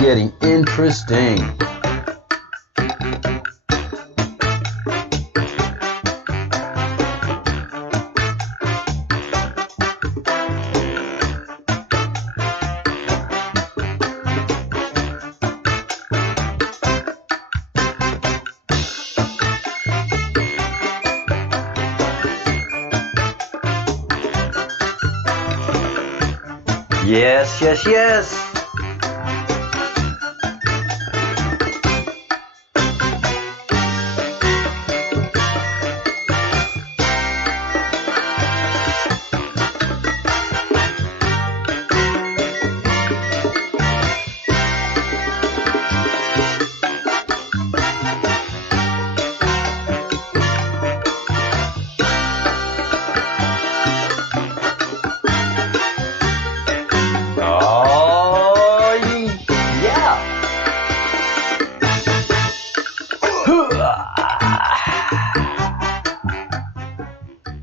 getting interesting. Yes, yes, yes.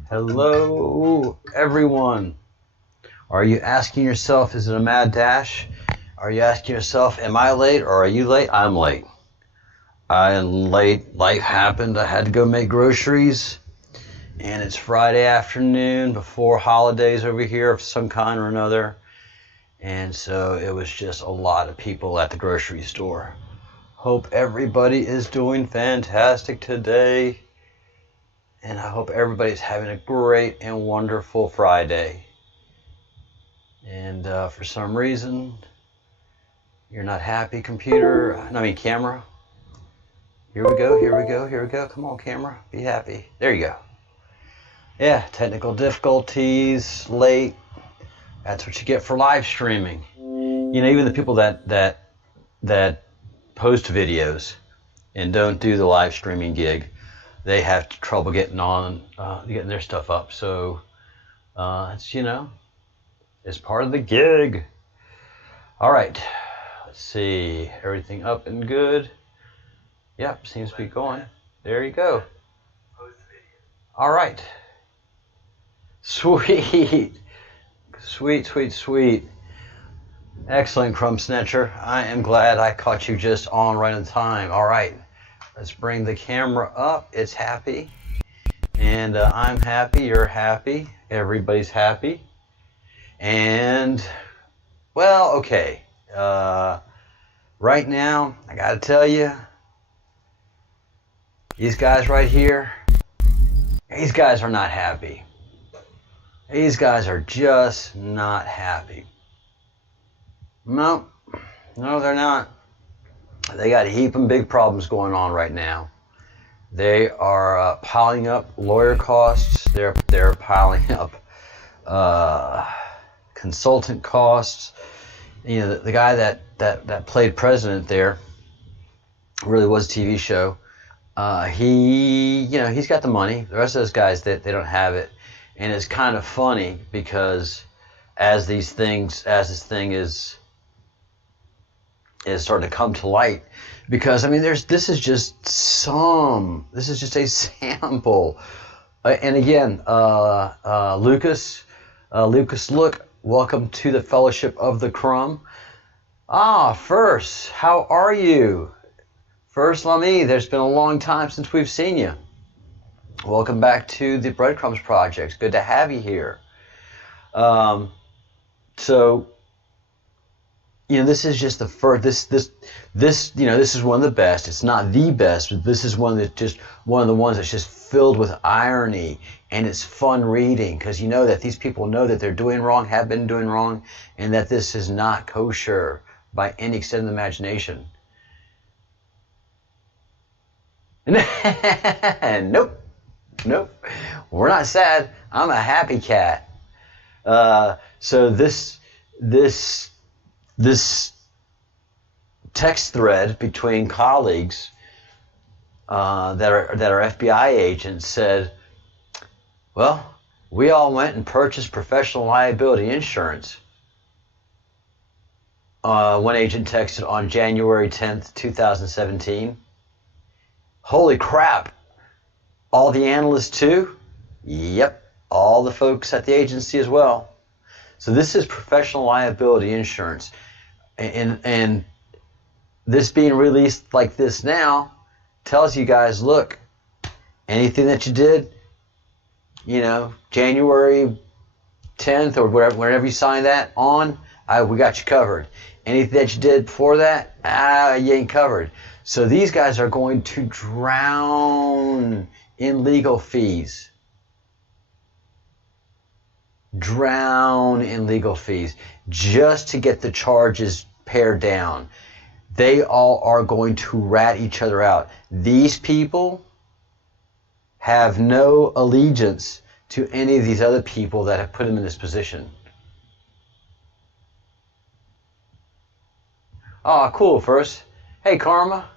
Hello, everyone. Are you asking yourself, is it a mad dash? Are you asking yourself, am I late or are you late? I'm late. I'm late. Life happened. I had to go make groceries. And it's Friday afternoon before holidays over here of some kind or another. And so it was just a lot of people at the grocery store. Hope everybody is doing fantastic today. And I hope everybody's having a great and wonderful Friday. And for some reason, you're not happy, camera. Here we go. Come on, camera. Be happy. There you go. Yeah, technical difficulties, late. That's what you get for live streaming. You know, even the people that post videos and don't do the live streaming gig, they have trouble getting their stuff up. So it's part of the gig. All right, let's see, everything up and good. Yep, seems to be going. There you go. All right. Sweet. Excellent, Crumb Snatcher. I am glad I caught you just on right on time. All right. Let's bring the camera up. It's happy. And I'm happy. You're happy. Everybody's happy. And, well, okay. Right now, I got to tell you, these guys right here, these guys are not happy. These guys are just not happy. No, they're not. They got heaping big problems going on right now. They are piling up lawyer costs. They're piling up consultant costs. You know, the guy that played president there really was a TV show. He's got the money. The rest of those guys, they don't have it. And it's kind of funny because as this thing is starting to come to light, because I mean this is just a sample. And again, Lucas, look, welcome to the Fellowship of the Crumb. First, how are you? First Lamy, there's been a long time since we've seen you. Welcome back to the Breadcrumbs project. Good to have you here. So, you know, this is just the first. This is one of the best. It's not the best, but this is one of the ones that's just filled with irony, and it's fun reading because you know that these people know that they're doing wrong, have been doing wrong, and that this is not kosher by any extent of the imagination. Nope. We're not sad. I'm a happy cat. So this text thread between colleagues that are FBI agents said, well, we all went and purchased professional liability insurance. One agent texted on January 10th, 2017. Holy crap. All the analysts too? Yep. All the folks at the agency as well. So this is professional liability insurance. And this being released like this now tells you guys, look, anything that you did, January 10th or whenever you signed that on, we got you covered. Anything that you did before that, you ain't covered. So these guys are going to drown in legal fees. Drown in legal fees just to get the charges pared down. They all are going to rat each other out. These people have no allegiance to any of these other people that have put them in this position. Oh, cool, first. Hey, Karma.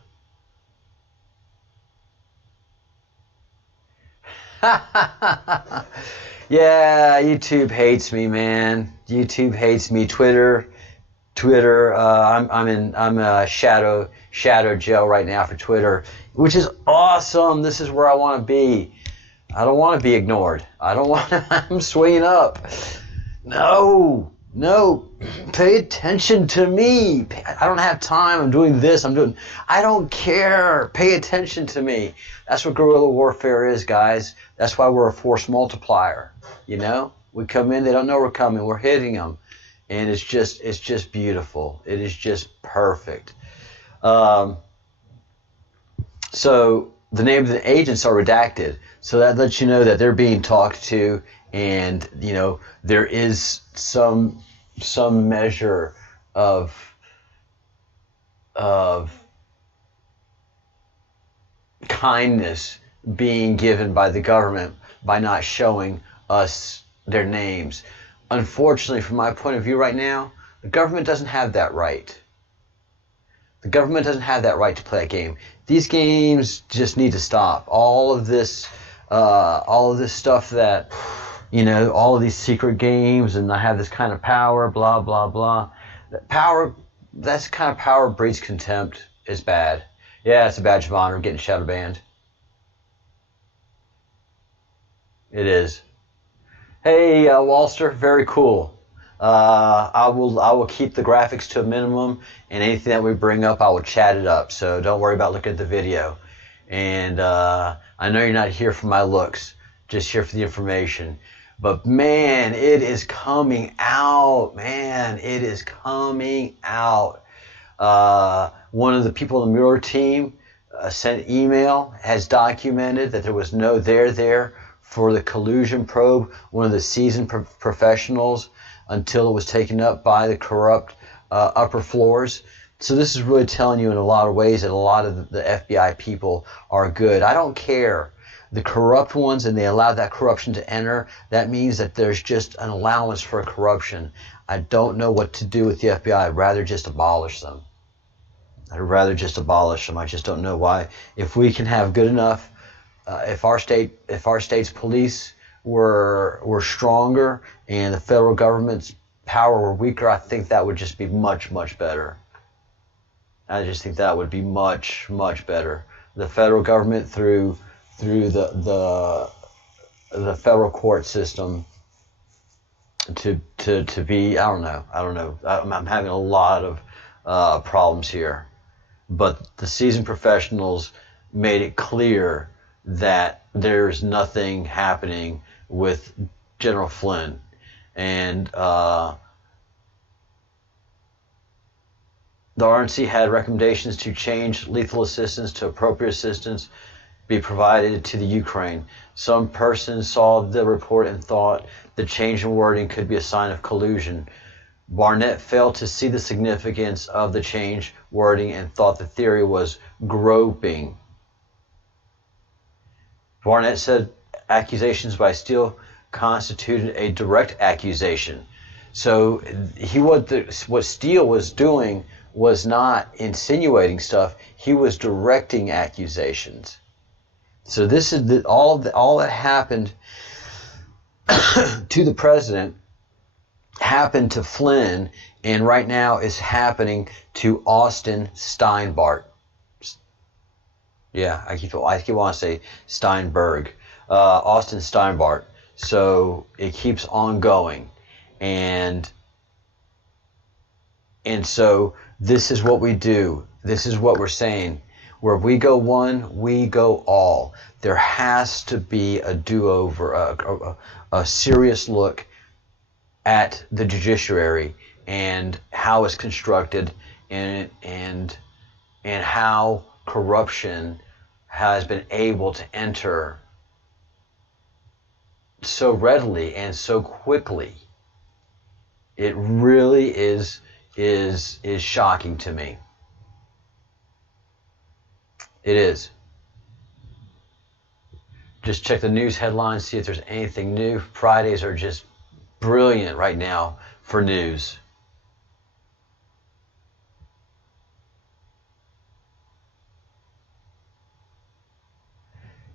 Yeah, YouTube hates me, man. YouTube hates me. Twitter. I'm in shadow jail right now for Twitter, which is awesome. This is where I want to be. I don't want to be ignored. I'm swinging up. No, pay attention to me. I don't have time. I'm doing this. I don't care. Pay attention to me. That's what guerrilla warfare is, guys. That's why we're a force multiplier. We come in, they don't know we're coming. We're hitting them. And it's just beautiful. It is just perfect. So the name of the agents are redacted. So that lets you know that they're being talked to, and there is some measure of kindness being given by the government by not showing us their names. Unfortunately, from my point of view right now, the government doesn't have that right. The government doesn't have that right to play a game. These games just need to stop. All of this stuff that, all of these secret games, and I have this kind of power, blah, blah, blah. That's kind of power breeds contempt. Is bad. Yeah, it's a badge of honor getting shadow banned. It is. Hey, Walster, very cool. I will keep the graphics to a minimum, and anything that we bring up, I will chat it up. So don't worry about looking at the video. And I know you're not here for my looks, just here for the information. But man, it is coming out. Man, it is coming out. One of the people on the Mueller team sent email, has documented that there was no there for the collusion probe, one of the seasoned professionals, until it was taken up by the corrupt upper floors. So this is really telling you in a lot of ways that a lot of the FBI people are good. I don't care. The corrupt ones, and they allow that corruption to enter, that means that there's just an allowance for corruption. I don't know what to do with the FBI. I'd rather just abolish them. I just don't know why. If we can have good enough, if our state's police were stronger and the federal government's power were weaker, I think that would just be much, much better. I just think that would be much, much better. The federal government through the federal court system to be, I don't know. I'm having a lot of problems here. But the seasoned professionals made it clear that there's nothing happening with General Flynn. And the RNC had recommendations to change lethal assistance to appropriate assistance be provided to the Ukraine. Some persons saw the report and thought the change in wording could be a sign of collusion. Barnett failed to see the significance of the change wording and thought the theory was groping. Barnett said accusations by Steele constituted a direct accusation. So what Steele was doing was not insinuating stuff. He was directing accusations. So this is all that happened to the president happened to Flynn, and right now is happening to Austin Steinbart. Yeah, I keep wanting to say Steinberg. Austin Steinbart. So it keeps on going. And so this is what we do. This is what we're saying. Where we go one, we go all. There has to be a do-over, a serious look at the judiciary and how it's constructed, and how corruption has been able to enter so readily and so quickly. It really is shocking to me. It is. Just check the news headlines, see if there's anything new. Fridays are just brilliant right now for news.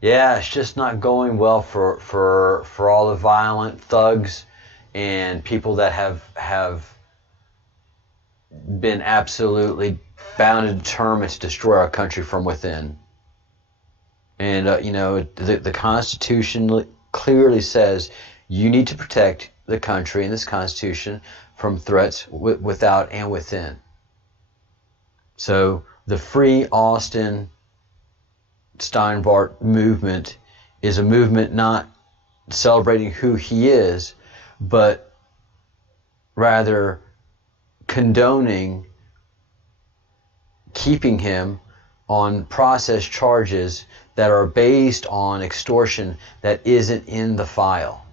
Yeah, it's just not going well for all the violent thugs and people that have been absolutely bound and determined to destroy our country from within. And the Constitution clearly says you need to protect the country and this Constitution from threats without and within. So the Free Austin Steinbart movement is a movement not celebrating who he is, but rather condoning keeping him on process charges that are based on extortion that isn't in the file.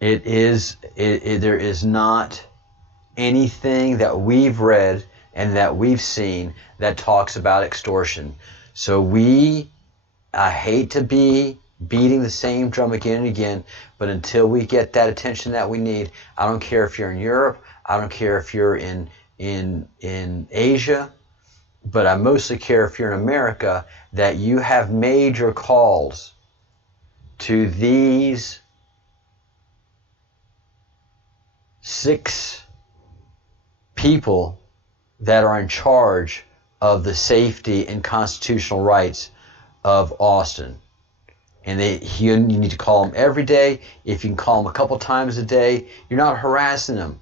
There is not anything that we've read and that we've seen that talks about extortion. So I hate to be beating the same drum again and again, but until we get that attention that we need, I don't care if you're in Europe, I don't care if you're in Asia, but I mostly care if you're in America, that you have made your calls to these 6 people that are in charge of the safety and constitutional rights of Austin. And you need to call them every day. If you can call them a couple times a day, you're not harassing them.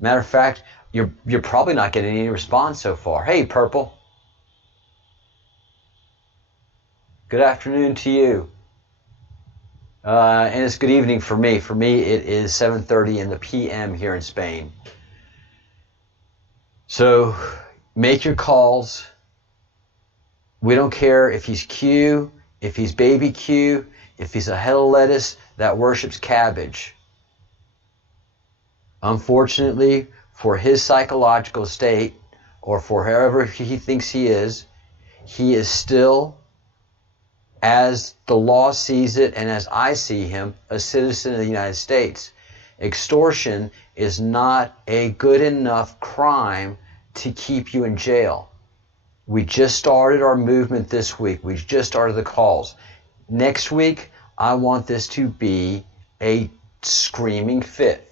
Matter of fact, you're probably not getting any response so far. Hey, Purple. Good afternoon to you. And it's good evening for me. For me, it is 7:30 in the p.m. here in Spain. So make your calls. We don't care if he's Q, if he's baby Q, if he's a head of lettuce that worships cabbage. Unfortunately, for his psychological state, or for however he thinks he is still, as the law sees it and as I see him, a citizen of the United States. Extortion is not a good enough crime to keep you in jail. We just started our movement this week. We just started the calls. Next week, I want this to be a screaming fit.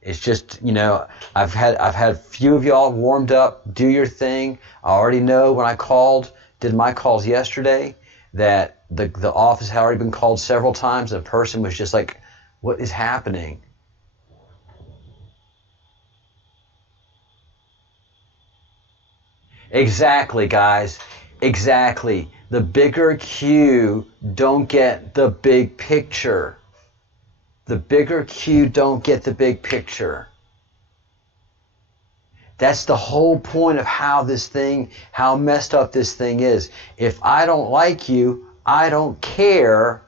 It's just, I've had a few of y'all warmed up, do your thing. I already know when I did my calls yesterday, that the office had already been called several times. The person was just like, what is happening? Exactly, guys. Exactly. The bigger Q don't get the big picture. The bigger Q don't get the big picture. That's the whole point of how messed up this thing is. If I don't like you, I don't care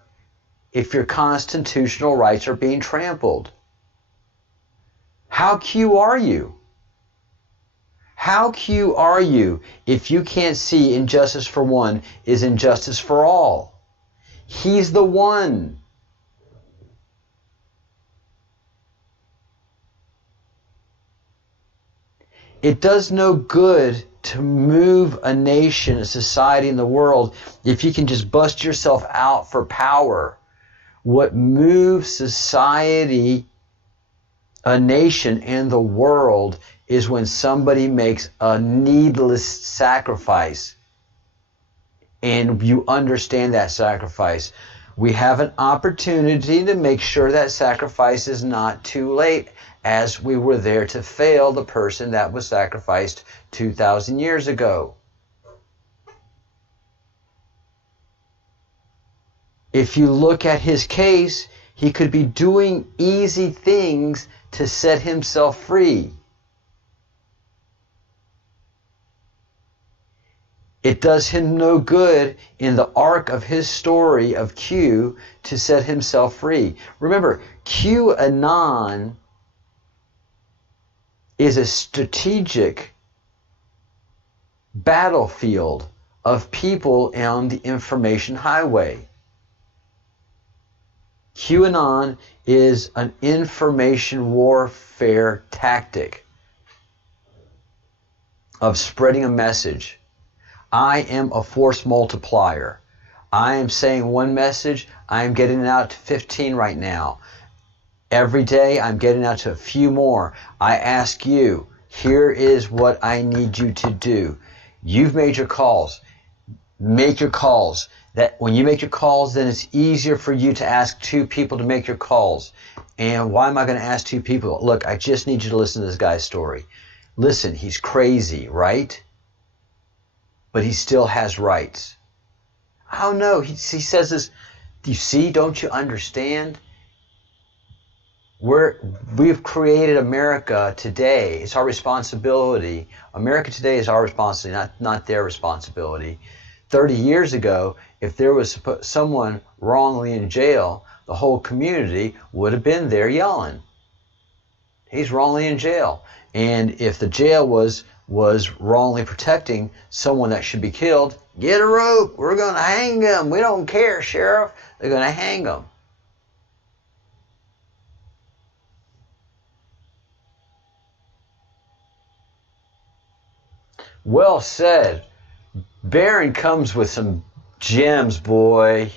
if your constitutional rights are being trampled. How Q are you? How Q are you if you can't see injustice for one is injustice for all? He's the one. It does no good to move a nation, a society, in the world if you can just bust yourself out for power. What moves society, a nation, and the world is when somebody makes a needless sacrifice and you understand that sacrifice. We have an opportunity to make sure that sacrifice is not too late as we were there to fail the person that was sacrificed 2,000 years ago. If you look at his case, he could be doing easy things to set himself free. It does him no good in the arc of his story of Q to set himself free. Remember, QAnon is a strategic battlefield of people on the information highway. QAnon is an information warfare tactic of spreading a message. I am a force multiplier. I am saying one message, I am getting it out to 15 right now. Every day I'm getting out to a few more. I ask you, here is what I need you to do. You've made your calls. Make your calls. That when you make your calls, then it's easier for you to ask two people to make your calls. And why am I going to ask two people? Look, I just need you to listen to this guy's story. Listen, he's crazy, right? But he still has rights. Oh no, he says this. Do you see? Don't you understand? We've created America today. It's our responsibility. America today is our responsibility, not their responsibility. 30 years ago, if there was someone wrongly in jail, the whole community would have been there yelling. He's wrongly in jail. And if the jail was wrongly protecting someone that should be killed, get a rope. We're going to hang them. We don't care, Sheriff. They're going to hang them. Well said. Barron comes with some gems, boy.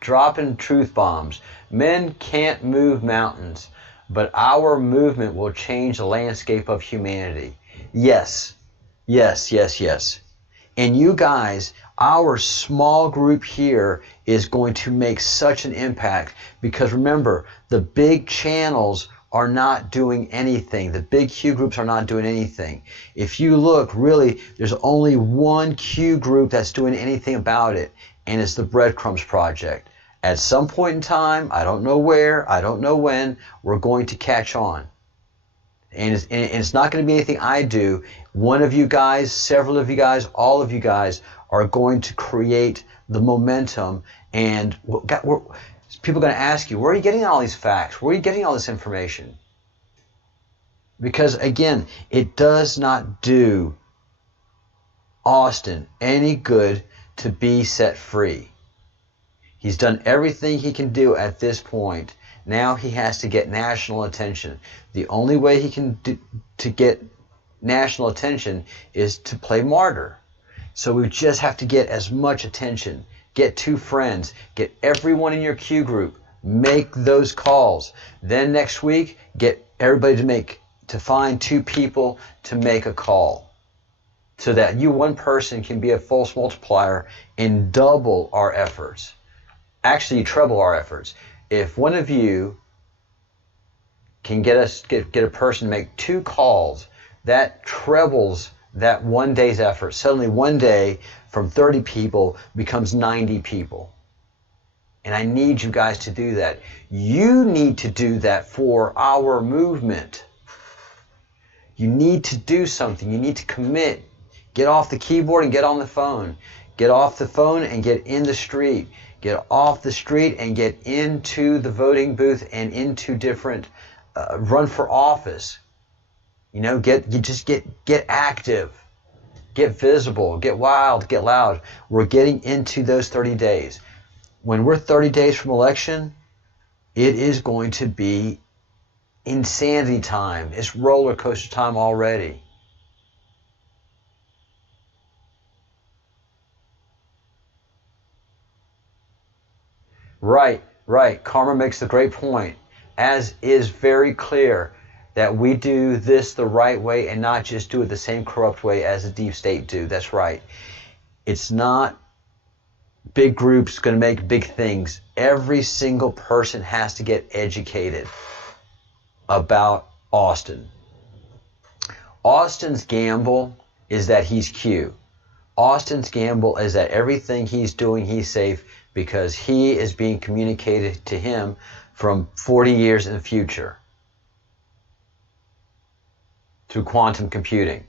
Dropping truth bombs. Men can't move mountains, but our movement will change the landscape of humanity. Yes, yes, yes, yes. And you guys, our small group here is going to make such an impact because remember, the big channels are not doing anything. The big Q groups are not doing anything. If you look, really, there's only one Q group that's doing anything about it, and it's the Breadcrumbs Project. At some point in time, I don't know where, I don't know when, we're going to catch on. And it's not going to be anything I do. One of you guys, several of you guys, all of you guys are going to create the momentum. And people are going to ask you, where are you getting all these facts? Where are you getting all this information? Because again, it does not do Austin any good to be set free. He's done everything he can do at this point. Now he has to get national attention. The only way he can to get national attention is to play martyr. So we just have to get as much attention. Get two friends. Get everyone in your Q group. Make those calls. Then next week, get everybody to find two people to make a call. So that one person can be a force multiplier and double our efforts. Actually, treble our efforts. If one of you can get a person to make two calls, that trebles that one day's effort. Suddenly one day from 30 people becomes 90 people. And I need you guys to do that. You need to do that for our movement. You need to do something. You need to commit. Get off the keyboard and get on the phone. Get off the phone and get in the street. Get off the street and get into the voting booth and into different run for office. You know, get active, get visible, get wild, get loud. We're getting into those 30 days. When we're 30 days from election, it is going to be insanity time. It's roller coaster time already. Right. Karma makes a great point, as is very clear that we do this the right way and not just do it the same corrupt way as the deep state do. That's right. It's not big groups going to make big things. Every single person has to get educated about Austin. Austin's gamble is that he's Q. Austin's gamble is that everything he's doing, he's safe because he is being communicated to him from 40 years in the future through quantum computing.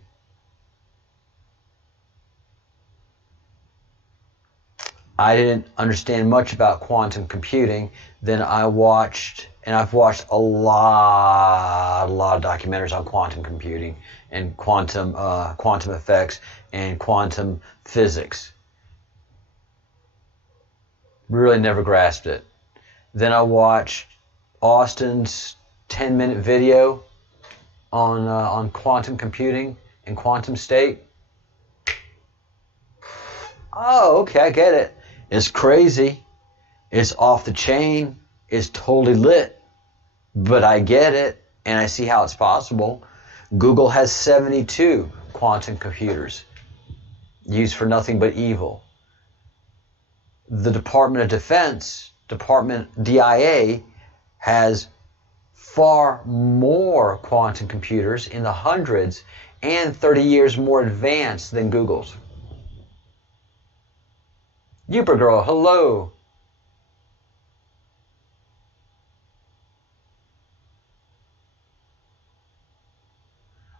I didn't understand much about quantum computing. Then I've watched a lot of documentaries on quantum computing and quantum effects and quantum physics. Really never grasped it. Then I watched Austin's 10-minute video on quantum computing and quantum state. Oh, okay, I get it. It's crazy. It's off the chain. It's totally lit. But I get it, and I see how it's possible. Google has 72 quantum computers used for nothing but evil. The Department of Defense, DIA, has far more quantum computers in the hundreds and 30 years more advanced than Google's. Girl, hello.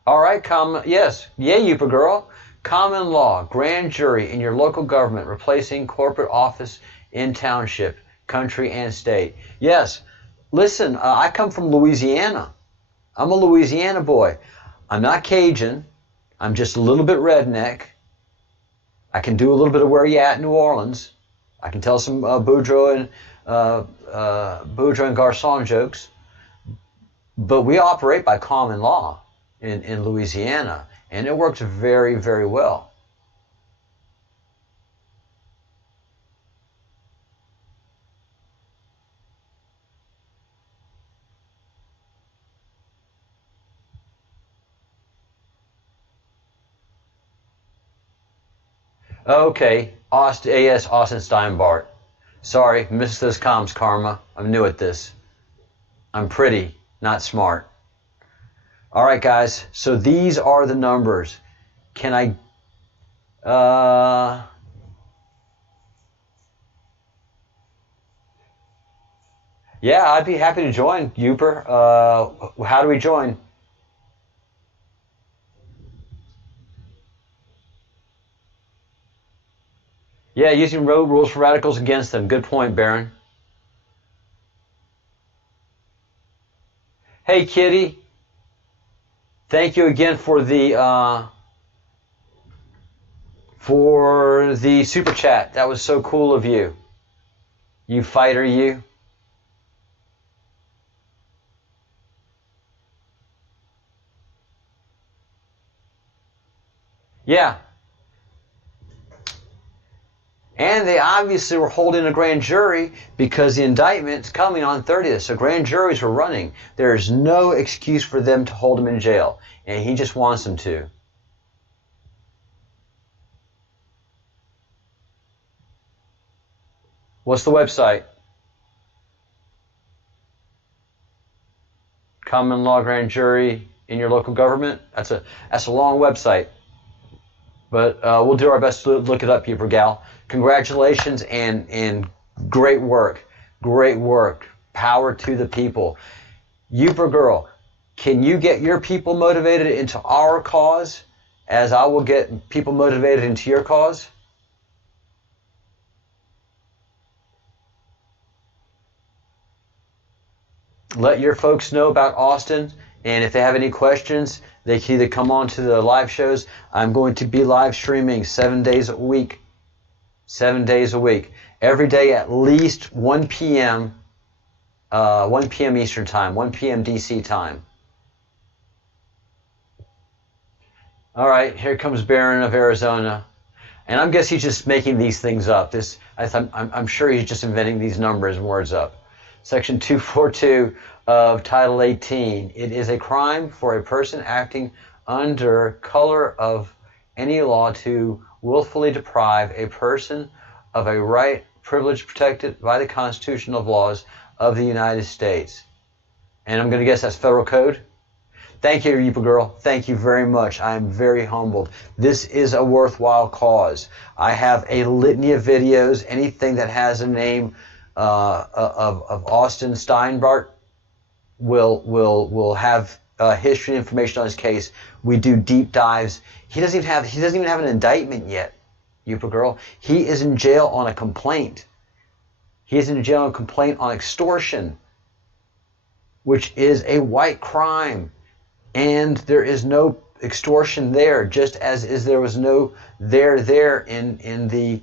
All right, yes, yeah, Girl. Common law, grand jury in your local government, replacing corporate office in township, country, and state. Yes, listen, I come from Louisiana. I'm a Louisiana boy. I'm not Cajun. I'm just a little bit redneck. I can do a little bit of where you at in New Orleans. I can tell some Boudreaux and Garcon jokes. But we operate by common law in Louisiana, and it works very, very well. Okay, Austin Steinbart. Sorry, missed those comms, Karma. I'm new at this. I'm pretty, not smart. All right, guys, so these are the numbers. Can I... Yeah, I'd be happy to join, Uper. How do we join? Yeah, using road rules for radicals against them. Good point, Baron. Hey, Kitty. Thank you again for the super chat. That was so cool of you. You fighter, you. Yeah. And they obviously were holding a grand jury because the indictment's coming on 30th. So grand juries were running. There's no excuse for them to hold him in jail. And he just wants them to. What's the website? Common law grand jury in your local government? That's a long website. But we'll do our best to look it up, Uper Gal. Congratulations and great work. Great work. Power to the people. Uper Girl, can you get your people motivated into our cause as I will get people motivated into your cause? Let your folks know about Austin, and if they have any questions, they can either come on to the live shows. I'm going to be live streaming 7 days a week. 7 days a week. Every day at least 1 p.m. 1 p.m. Eastern Time, 1 p.m. DC time. All right, here comes Baron of Arizona. And I guess he's just making these things up. I'm sure he's just inventing these numbers and words up. Section 242 of Title 18. It is a crime for a person acting under color of any law to willfully deprive a person of a right, privilege protected by the constitutional laws of the United States. And I'm going to guess that's federal code. Thank you, Reaper Girl. Thank you very much. I am very humbled. This is a worthwhile cause. I have a litany of videos. Anything that has a name of Austin Steinbart will have history and information on his case. We do deep dives. He doesn't even have an indictment yet, Reaper Girl. He is in jail on a complaint. He is in jail on a complaint on extortion, which is a white crime. And there is no extortion there, just as there was no there in the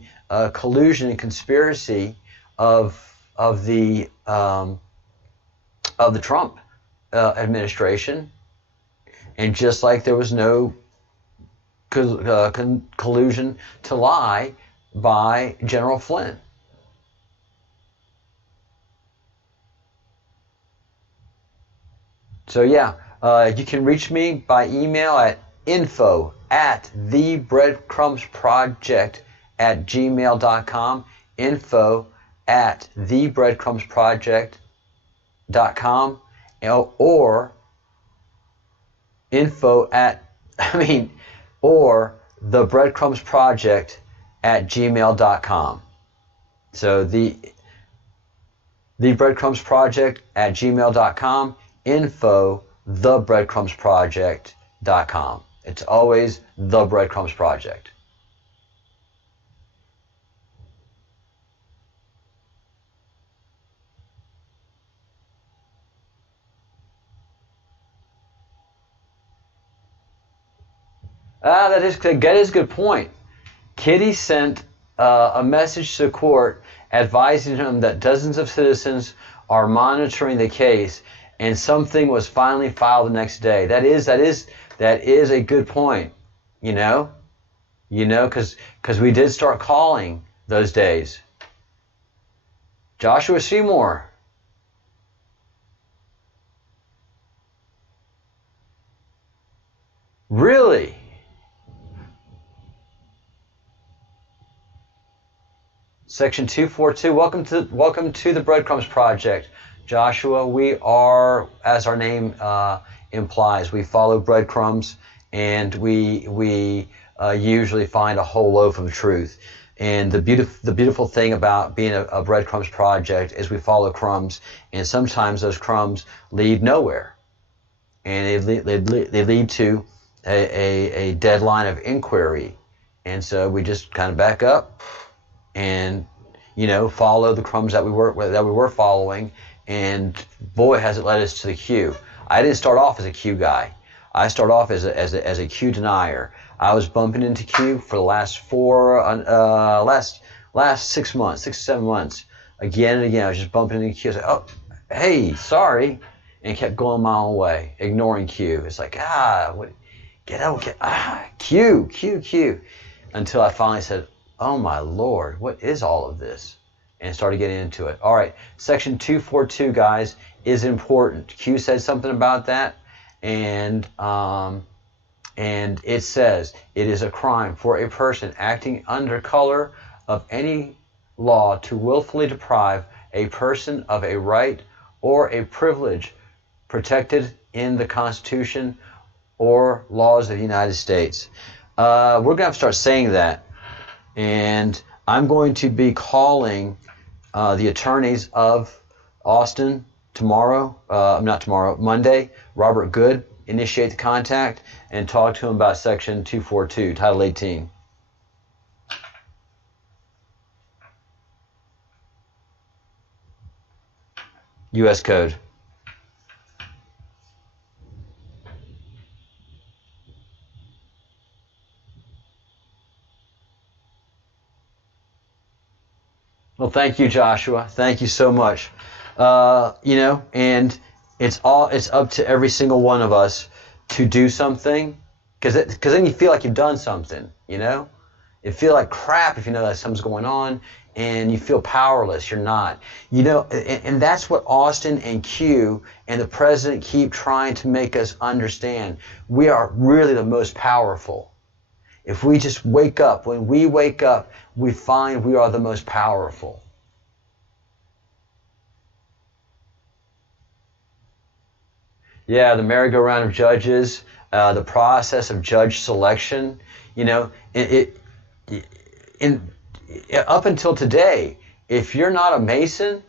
collusion and conspiracy of the Trump administration, and just like there was no collusion to lie by General Flynn. So yeah. You can reach me by email at info@thebreadcrumbsproject@gmail.com, info@thebreadcrumbsproject.com, or or thebreadcrumbsproject@gmail.com. So the breadcrumbsproject@gmail.com, info thebreadcrumbsproject.com. It's always the Breadcrumbs Project. That is a good point. Kitty sent a message to the court advising him that dozens of citizens are monitoring the case, and something was finally filed the next day. That is a good point. Because we did start calling those days. Joshua Seymour. Really? Section 242. Welcome to the Breadcrumbs Project. Joshua, we are, as our name implies, we follow breadcrumbs, and we usually find a whole loaf of truth. And the beautiful thing about being a breadcrumbs project is we follow crumbs, and sometimes those crumbs lead nowhere, and they lead to a deadline of inquiry. And so we just kind of back up and follow the crumbs that we were following. And boy, has it led us to the Q. I didn't start off as a Q guy. I started off as a Q denier. I was bumping into Q for the last 6 months, 6 to 7 months, again and again. I was just bumping into Q. I was like, oh, hey, sorry, and kept going my own way, ignoring Q. It's like Q, until I finally said, oh my Lord, what is all of this? And started getting into it. All right, Section 242, guys, is important. Q said something about that, and it says it is a crime for a person acting under color of any law to willfully deprive a person of a right or a privilege protected in the Constitution or laws of the United States. We're going to have to start saying that, and I'm going to be calling the attorneys of Austin Monday, Robert Good, initiate the contact and talk to him about Section 242, Title 18. U.S. Code. Well, thank you, Joshua. Thank you so much. And it's up to every single one of us to do something, because then you feel like you've done something. You feel like crap if you know that something's going on, and you feel powerless. You're not. And that's what Austin and Q and the president keep trying to make us understand. We are really the most powerful. If we just wake up, when we wake up, we find we are the most powerful. Yeah, the merry-go-round of judges, the process of judge selection. You know, up until today, if you're not a Mason,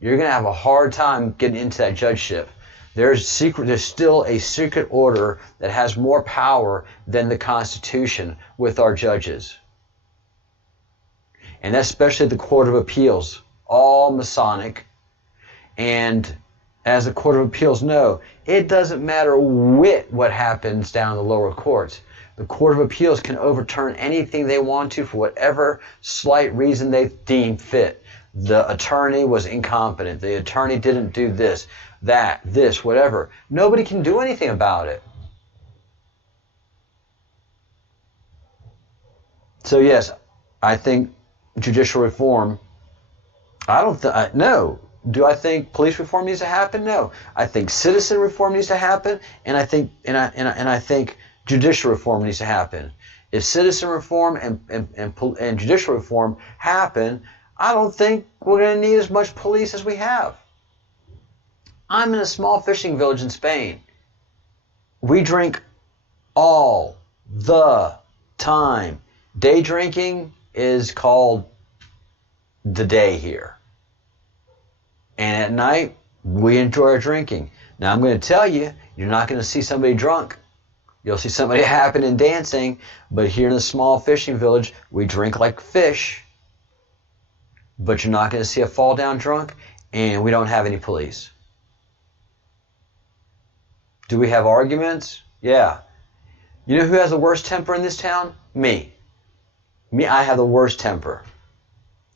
you're going to have a hard time getting into that judgeship. There's still a secret order that has more power than the Constitution with our judges. And especially the Court of Appeals, all Masonic. And as the Court of Appeals know, it doesn't matter a whit what happens down in the lower courts. The Court of Appeals can overturn anything they want to for whatever slight reason they deem fit. The attorney was incompetent. The attorney didn't do this, that, this, whatever. Nobody can do anything about it. So yes, I think judicial reform, no. Do I think police reform needs to happen? No. I think citizen reform needs to happen, and I think judicial reform needs to happen. If citizen reform and judicial reform happen, I don't think we're going to need as much police as we have. I'm in a small fishing village in Spain. We drink all the time. Day drinking is called the day here. And at night, we enjoy our drinking. Now, I'm going to tell you, you're not going to see somebody drunk. You'll see somebody happen and dancing, but here in the small fishing village, we drink like fish. But you're not going to see a fall down drunk, and we don't have any police. Do we have arguments? Yeah. You know who has the worst temper in this town? Me. I have the worst temper.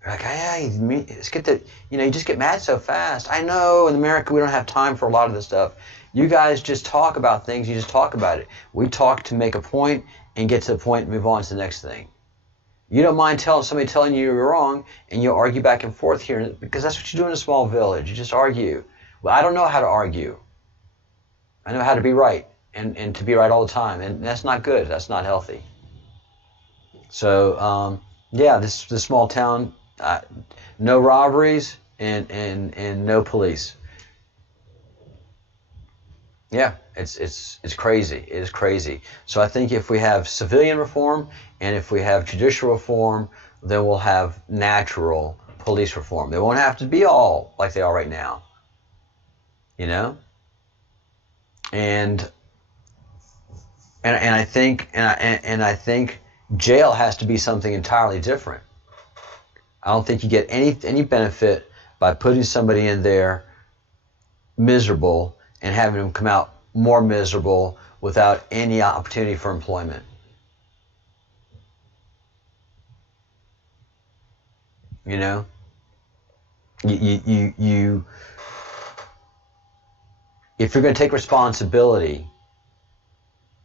You're like, hey, you just get mad so fast. I know in America we don't have time for a lot of this stuff. You guys just talk about things, you just talk about it. We talk to make a point and get to the point and move on to the next thing. You don't mind somebody telling you you're wrong, and you'll argue back and forth here, because that's what you do in a small village. You just argue. Well, I don't know how to argue. I know how to be right, and to be right all the time, and that's not good. That's not healthy. So, this small town, no robberies and no police. Yeah, it's crazy. It is crazy. So I think if we have civilian reform and if we have judicial reform, then we'll have natural police reform. They won't have to be all like they are right now. You know? And I think jail has to be something entirely different. I don't think you get any benefit by putting somebody in there miserable and having them come out more miserable without any opportunity for employment. You know? You if you're going to take responsibility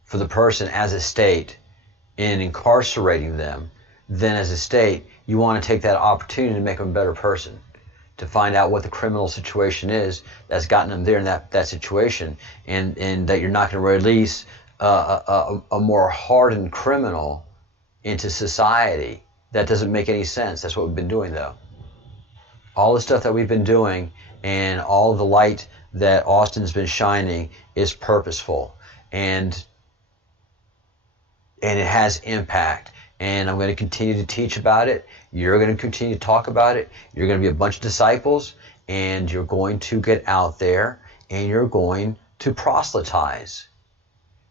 for the person as a state in incarcerating them, then as a state, you want to take that opportunity to make them a better person, to find out what the criminal situation is that's gotten them there in that situation, and that you're not going to release a more hardened criminal into society. That doesn't make any sense. That's what we've been doing, though. All the stuff that we've been doing and all the light that Austin's been shining is purposeful, and it has impact. And I'm going to continue to teach about it. You're going to continue to talk about it. You're going to be a bunch of disciples, and you're going to get out there, and you're going to proselytize.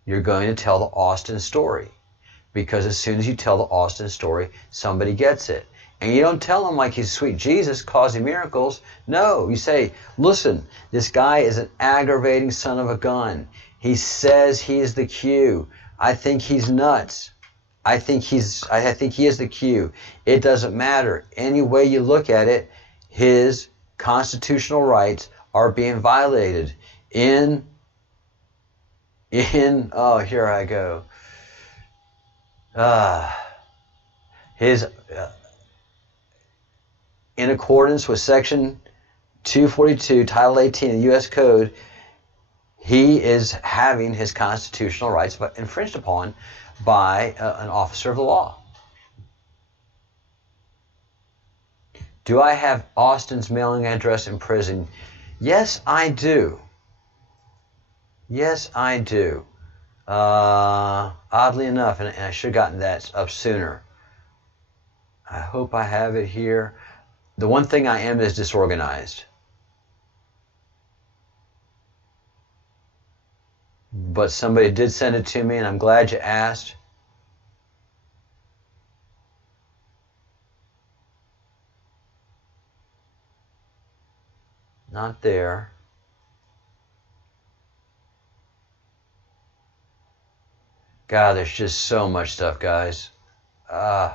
You're going to tell the Austin story, because as soon as you tell the Austin story, somebody gets it. And you don't tell them like he's sweet Jesus causing miracles. No, you say, listen, this guy is an aggravating son of a gun. He says he is the Q. I think he's nuts. I think he is the Q. It doesn't matter. Any way you look at it, his constitutional rights are being violated. Here I go. In accordance with Section 242, Title 18 of the U.S. Code, he is having his constitutional rights infringed upon by an officer of the law. Do I have Austin's mailing address in prison? Yes, I do. Yes, I do. Oddly enough, and I should have gotten that up sooner. I hope I have it here. The one thing I am is disorganized. But somebody did send it to me, and I'm glad you asked. Not there. God, there's just so much stuff, guys. Uh,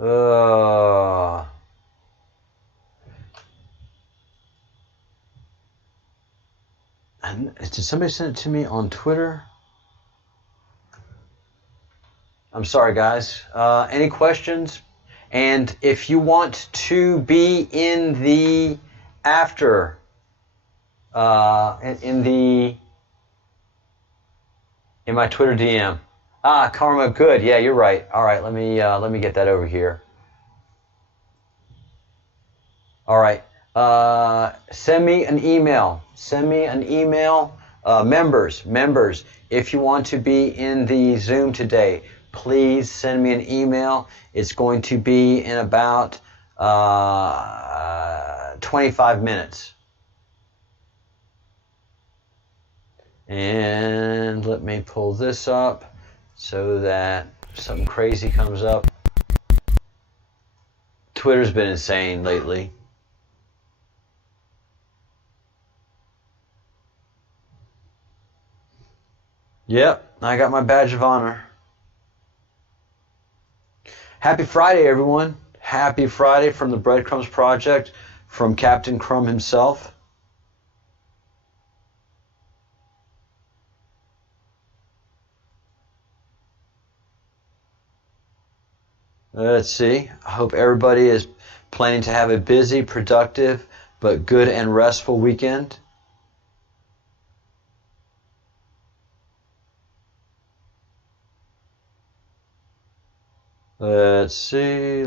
uh, did somebody send it to me on Twitter? I'm sorry, guys. Any questions? And if you want to be in the after, in my Twitter DM. Karma, good. Yeah, you're right. All right, let me get that over here. All right. Send me an email. Members, if you want to be in the Zoom today, please send me an email. It's going to be in about 25 minutes. And let me pull this up so that something crazy comes up. Twitter's been insane lately. Yep, I got my badge of honor. Happy Friday, everyone. Happy Friday from the Breadcrumbs Project, from Captain Crumb himself. Let's see. I hope everybody is planning to have a busy, productive, but good and restful weekend. Let's see.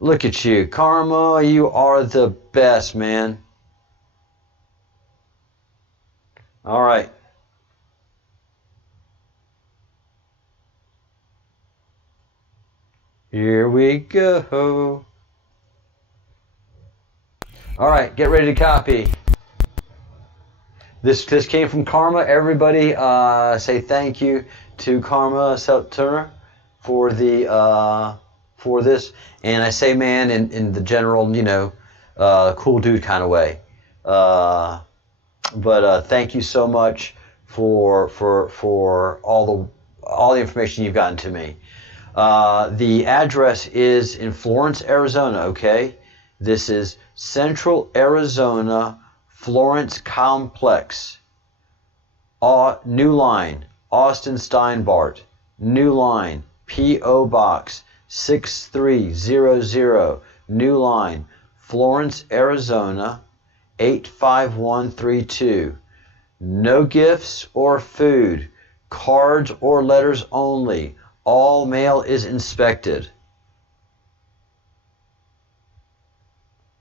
Look at you. Karma, you are the best, man. All right. Here we go. All right, get ready to copy. This came from Karma. Everybody say thank you to Karma Turner for this. And I say man in the general, cool dude kind of way. But thank you so much for all the information you've gotten to me. The address is in Florence, Arizona, okay? This is Central Arizona, Florence Complex. New line, Austin Steinbart. New line, P.O. Box 6300. New line, Florence, Arizona, 85132. No gifts or food. Cards or letters only. All mail is inspected.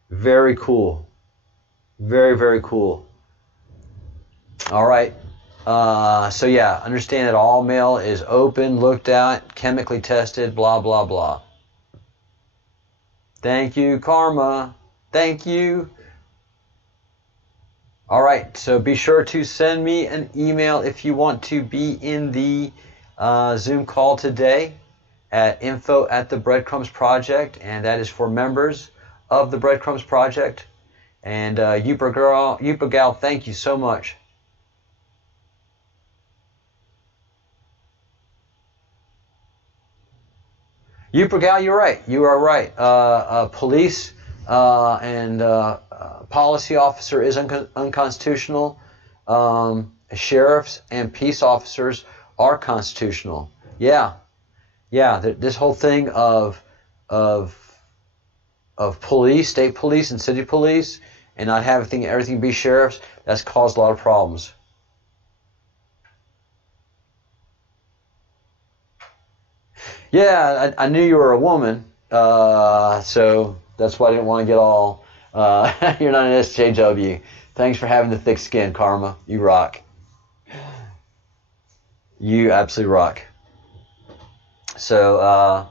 Very cool. Very, very cool. All right. So yeah, understand that all mail is open, looked at, chemically tested, blah, blah, blah. Thank you, Karma. Thank you. All right. So be sure to send me an email if you want to be in the Zoom call today at info@the-breadcrumbs project, and that is for members of the Breadcrumbs Project. And Yupa Gal, thank you so much. Yupa Gal, you're right. You are right. Police and policy officer is unconstitutional. Sheriffs and peace officers are constitutional. Yeah. This whole thing of police, state police, and city police, and not having everything be sheriffs, that's caused a lot of problems. Yeah, I knew you were a woman. So that's why I didn't want to get all. You're not an SJW. Thanks for having the thick skin, Karma. You rock. You absolutely rock. So,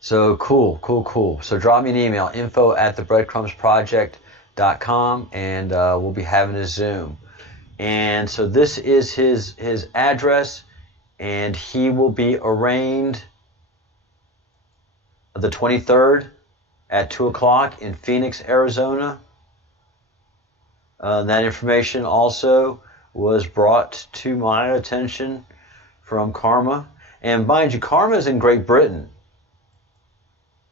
so cool. So drop me an email, info@thebreadcrumbsproject.com, and we'll be having a Zoom. And so this is his address, and he will be arraigned the 23rd at 2 o'clock in Phoenix, Arizona. That information also was brought to my attention from Karma. And mind you, Karma is in Great Britain.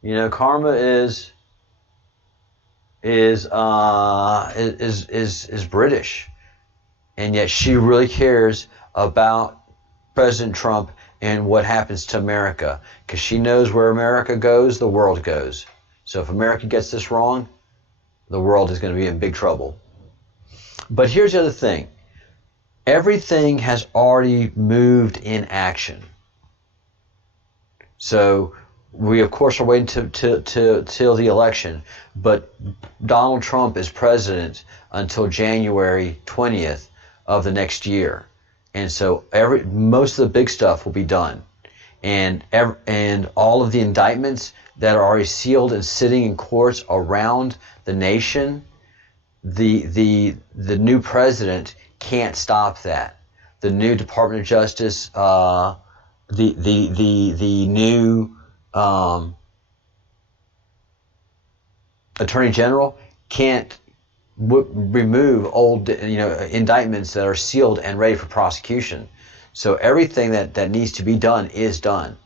You know, Karma is British, and yet she really cares about President Trump and what happens to America, because she knows where America goes, the world goes. So if America gets this wrong, the world is going to be in big trouble. But here's the other thing. Everything has already moved in action. So we, of course, are waiting till the election. But Donald Trump is president until January 20th of the next year. And so most of the big stuff will be done. And all of the indictments that are already sealed and sitting in courts around the nation, the new president can't stop that. The new Department of Justice, the new Attorney General can't remove old indictments that are sealed and ready for prosecution. So everything that needs to be done is done.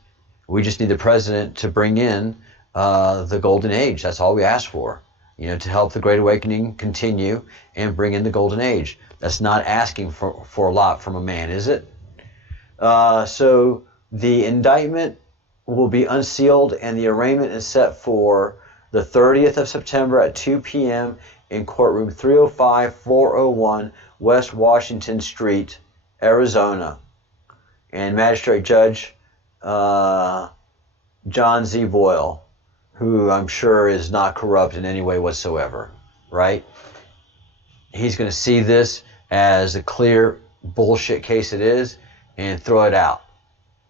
We just need the president to bring in the golden age. That's all we ask for, to help the Great Awakening continue and bring in the golden age. That's not asking for a lot from a man, is it? So the indictment will be unsealed, and the arraignment is set for the 30th of September at 2 p.m. in courtroom 305-401 West Washington Street, Arizona. And Magistrate Judge John Z. Boyle, who I'm sure is not corrupt in any way whatsoever, right? He's going to see this as a clear bullshit case it is and throw it out.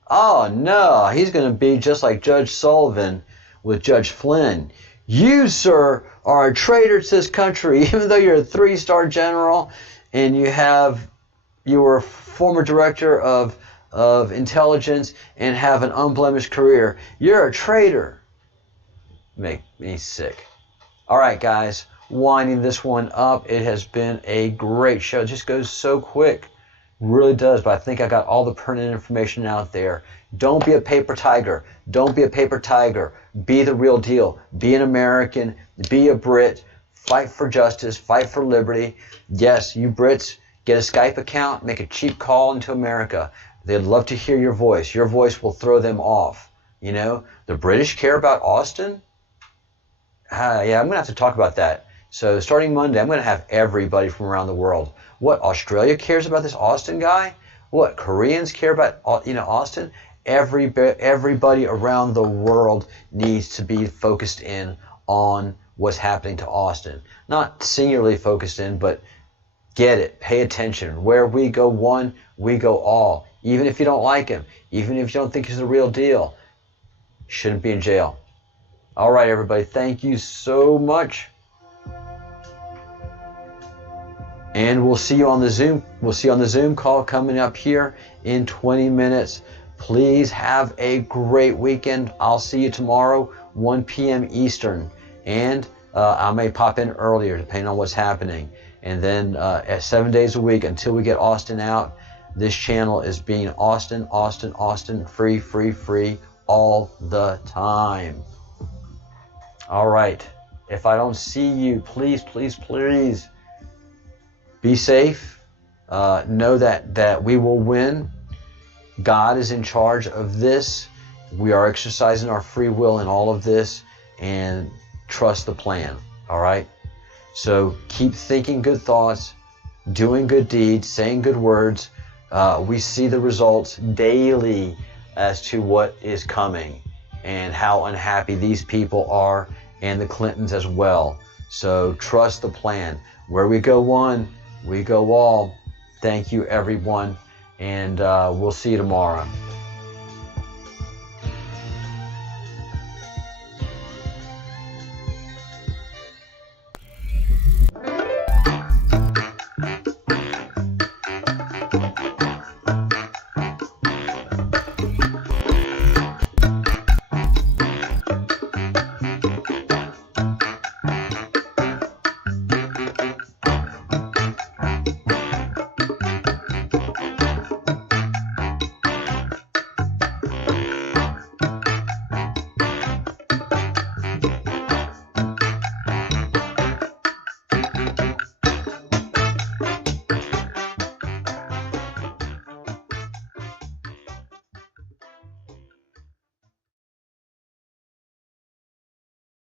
Oh no, he's going to be just like Judge Sullivan with Judge Flynn. You, sir, are a traitor to this country, even though you're a 3-star general and you were a former director of intelligence and have an unblemished career. You're a traitor. Make me sick. All right, guys, winding this one up. It has been a great show. It just goes so quick. Really does, but I think I got all the pertinent information out there. Don't be a paper tiger. Don't be a paper tiger. Be the real deal. Be an American. Be a Brit. Fight for justice. Fight for liberty. Yes, you Brits, get a Skype account. Make a cheap call into America. They'd love to hear your voice. Your voice will throw them off. The British care about Austin? Yeah, I'm going to have to talk about that. So starting Monday, I'm going to have everybody from around the world. What, Australia cares about this Austin guy? What, Koreans care about Austin? Everybody around the world needs to be focused in on what's happening to Austin. Not singularly focused in, but get it. Pay attention. Where we go one, we go all. Even if you don't like him, even if you don't think he's the real deal, shouldn't be in jail. All right, everybody. Thank you so much. And we'll see you on the Zoom. We'll see you on the Zoom call coming up here in 20 minutes. Please have a great weekend. I'll see you tomorrow, 1 p.m. Eastern. And I may pop in earlier, depending on what's happening. And then 7 days a week until we get Austin out. This channel is being Austin, free, all the time. All right. If I don't see you, please be safe. Know that we will win. God is in charge of this. We are exercising our free will in all of this, and trust the plan. All right? So keep thinking good thoughts, doing good deeds, saying good words. We see the results daily as to what is coming. and how unhappy these people are, and the Clintons as well. So trust the plan. Where we go one, we go all. Thank you, everyone, and we'll see you tomorrow.